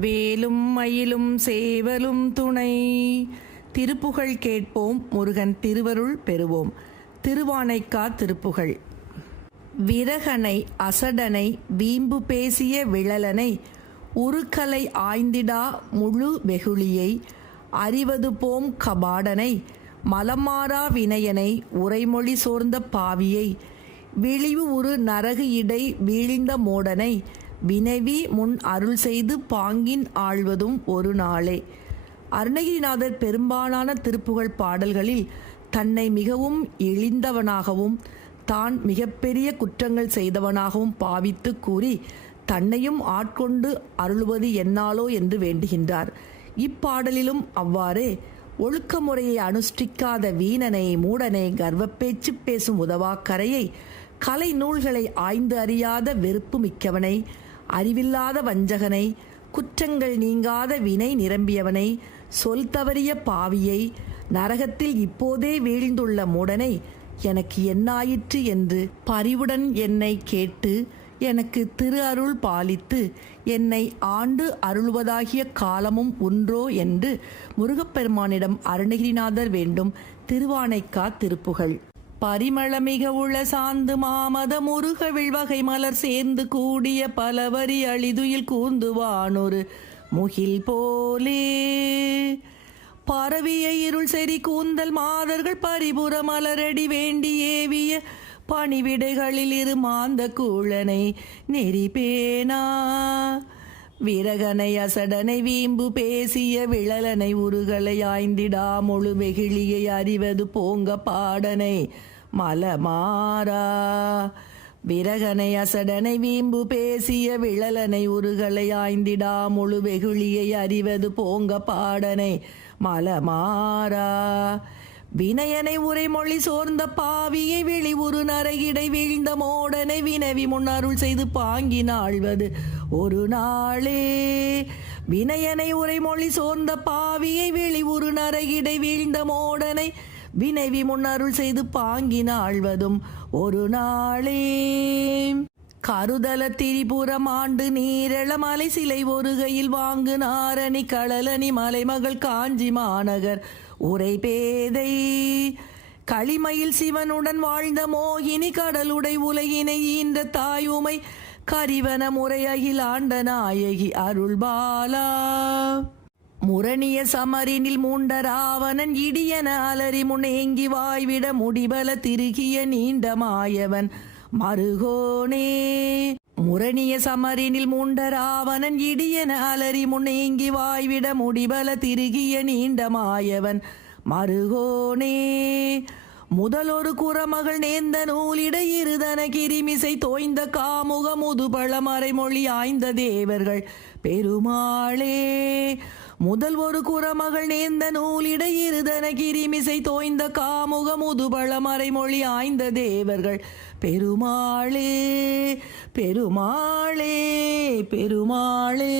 வேலும் மயிலும் சேவலும் துணை. திருப்புகழ் கேட்போம் முருகன் திருவருள் பெறுவோம். திருவானைக்கா திருப்புகழ். விரகனை அசடனை வீம்பு பேசிய விழலனை உருக்கலை ஆய்ந்திடா முழு வெகுளியை. அறிவது போம் கபாடனை மலமாறா வினயனை உரைமொழி சோர்ந்த பாவியை. விழிவு உரு நரகு இடை வீழ்ந்த மோடனை வினைவி முன் அருள் செய்து பாங்கின் ஆழ்வதும் ஒரு நாளே. அருணகிரிநாதர் பெரும்பாலான திருப்புகழ் பாடல்களில் தன்னை மிகவும் எழிந்தவனாகவும் தான் மிகப்பெரிய குற்றங்கள் செய்தவனாகவும் பாவித்து கூறி தன்னையும் ஆட்கொண்டு அருள்வது என்னாலோ என்று வேண்டுகின்றார். இப்பாடலிலும் அவ்வாறே ஒழுக்க முறையை அனுஷ்டிக்காத வீணனை மூடனை கர்வப்பேச்சு பேசும் உதவாக்கரையை கலை நூல்களை ஆய்ந்து அறியாத வெறுப்பு மிக்கவனை அறிவில்லாத வஞ்சகனை குற்றங்கள் நீங்காத வினை நிரம்பியவனை சொல் தவறிய பாவியை நரகத்தில் இப்போதே வீழ்ந்துள்ள மூடனை எனக்கு என்னாயிற்று என்று பரிவுடன் என்னை கேட்டு எனக்கு திரு அருள் பாலித்து என்னை ஆண்டு அருள்வதாகிய காலமும் ஒன்றோ என்று முருகப்பெருமானிடம் அருணகிரிநாதர் வேண்டும் திருவானைக்கா திருப்புகழ். பரிமளமிக உள சாந்து மாமத முருக விழ்வகை மலர் சேர்ந்து கூடிய பலவரி அழிதுயில் கூந்துவானொரு முகில் போலே பரவிய இருள் செறி கூந்தல் மாதர்கள் பரிபுற மலரடி வேண்டி ஏவிய பணிவிடைகளில் இரு மாந்த கூழனை நெறி பேனா விரகனை அசடனை வீம்பு பேசிய விழலனை உருகலை ஆய்ந்திடா முழு வெகிழியை அறிவது போங்க பாடனை. மலமாறா. விரகனை அசடனை வீம்பு பேசிய விழலனை உருகலை ஆய்ந்திடா முழு வெகுளியை அறிவது போங்க பாடனை. மலமாறா. வினயனை உரைமொழி சோர்ந்த பாவியை வெளி உரு நரையிடை வீழ்ந்த மோடனை வினவி முன்னருள் செய்து செய்து பாங்கினாழ்வது ஒரு நாளே வினயனை உரைமொழி சோர்ந்த பாவியை வெளி உரு நரையிடை வீழ்ந்த மோடனை வினைவி முன்னருள் செய்து செய்து பாங்கினாழ்வதும் ஒரு நாளே கருதல திரிபுரம் ஆண்டு நீரள மலை சிலை ஒருகையில் வாங்கு நாரணி களலனி மலைமகள் காஞ்சி மாநகர். உரை பேதை. களிமையில் சிவனுடன் வாழ்ந்த மோகினி கடலுடை உலகினை ஈன்ற தாயுமை கரிவன முறையகில் ஆண்ட நாயகி அருள்பாலா முரணிய சமரினில் மூண்ட ராவணன் இடியன அலறி முன்னேங்கி வாய்விட முடிபல திருகிய நீண்ட மாயவன். மருகோனே முரணிய சமரினில் மூண்டராவணன் இடியன அலறி முன்னேங்கி வாய்விட முடிபல திருகிய நீண்ட மாயவன். மருகோனே முதலொரு குறமகள் நேர்ந்த நூலிடையிருதன கிரிமிசை தோய்ந்த காமுக முதுபழ மறைமொழி ஆய்ந்த தேவர்கள். பெருமாளே முதல் ஒரு குறமகள் நேர்ந்த நூலிடையிருதன கிரிமிசை தோய்ந்த காமுக முதுபழ மறைமொழி ஆய்ந்த தேவர்கள். பெருமாளே பெருமாளே பெருமாளே.